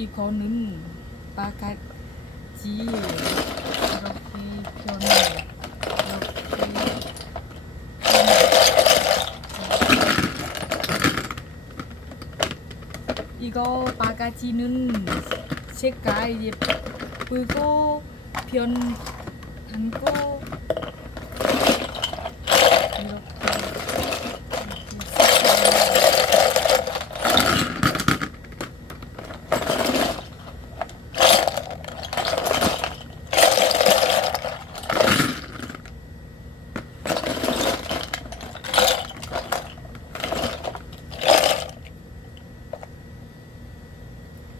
이거는 바가지 이렇게 변해 이렇게 이거 바가지는 색깔 예쁘고 변하고